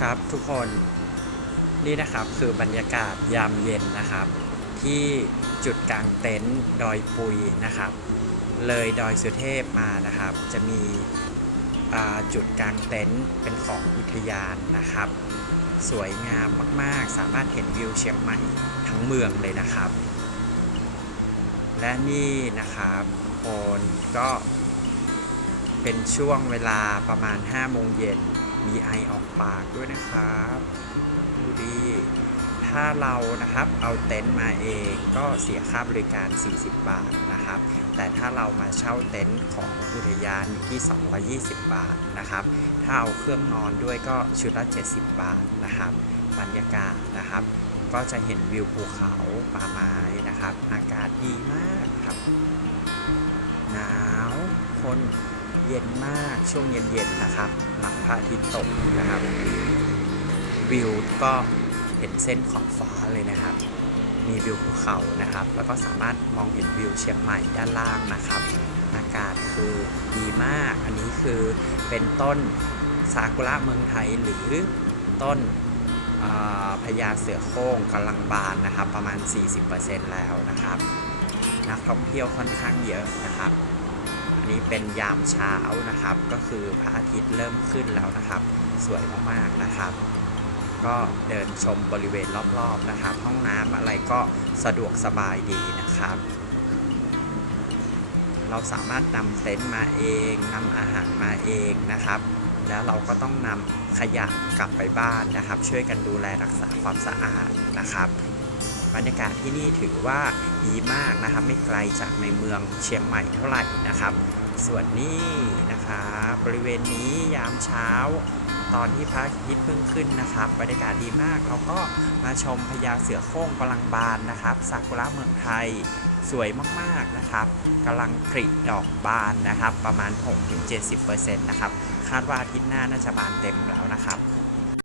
ครับทุกคนนี่นะครับคือบรรยากาศยามเย็นนะครับ ที่จุดกลางเต็นท์ดอยปุยนะครับ เลยดอยสุเทพมานะครับ จะมีจุดกลางเต็นท์เป็นของอุทยานนะครับ สวยงามมากๆ สามารถเห็นวิวเชียงใหม่ทั้งเมืองเลยนะครับ และนี่นะครับคนก็เป็นช่วงเวลาประมาณ5โมงเย็น มีไอออกปากด้วยนะครับดูดีถ้าเรานะครับเอาเต็นท์มาเองก็เสียค่าบริการ 40 บาทนะครับ แต่ถ้าเรามาเช่าเต็นท์ของอุทยานอยู่ที่ 220 บาทนะครับ ถ้าเอาเครื่องนอนด้วยก็ชุดละ 70 บาทนะครับบรรยากาศนะครับ ก็จะเห็นวิวภูเขาป่าไม้นะครับ อากาศดีมากครับ หนาวคน เย็นมากช่วงเย็นๆนะครับ หลังพระอาทิตย์ตกนะครับ วิวก็เห็นเส้นขอบฟ้าเลยนะครับ มีวิวภูเขานะครับ แล้วก็สามารถมองเห็นวิวเชียงใหม่ด้านล่างนะครับ อากาศคือดีมาก อันนี้คือเป็นต้นซากุระเมืองไทยหรือต้นพญาเสือโคร่งกำลังบานนะครับ ประมาณ 40%แล้วนะครับ นักท่องเที่ยวค่อนข้างเยอะนะครับ นี้เป็นยามเช้านะครับ ก็คือพระอาทิตย์เริ่มขึ้นแล้วนะครับ สวยมากๆนะครับ ก็เดินชมบริเวณรอบๆนะครับ ห้องน้ำอะไรก็สะดวกสบายดีนะครับ เราสามารถนำเต็นท์มาเองนำอาหารมาเองนะครับ แล้วเราก็ต้องนำขยะกลับไปบ้านนะครับ ช่วยกันดูแลรักษาความสะอาดนะครับบรรยากาศที่นี่ถือว่าดีมากนะครับ ไม่ไกลจากในเมืองเชียงใหม่เท่าไหร่นะครับ ส่วนนี้นะครับบริเวณนี้ยามเช้า ตอนที่พระอาทิตย์เพิ่งขึ้นนะครับบรรยากาศดีมากเราก็มาชมพญาเสือโคร่งกำลังบานนะครับซากุระเมืองไทยสวยมากๆนะครับกำลังผลิดอกบานนะครับ ประมาณ 6-70%นะครับ คาดว่าอาทิตย์หน้าน่าจะบานเต็มแล้วนะครับ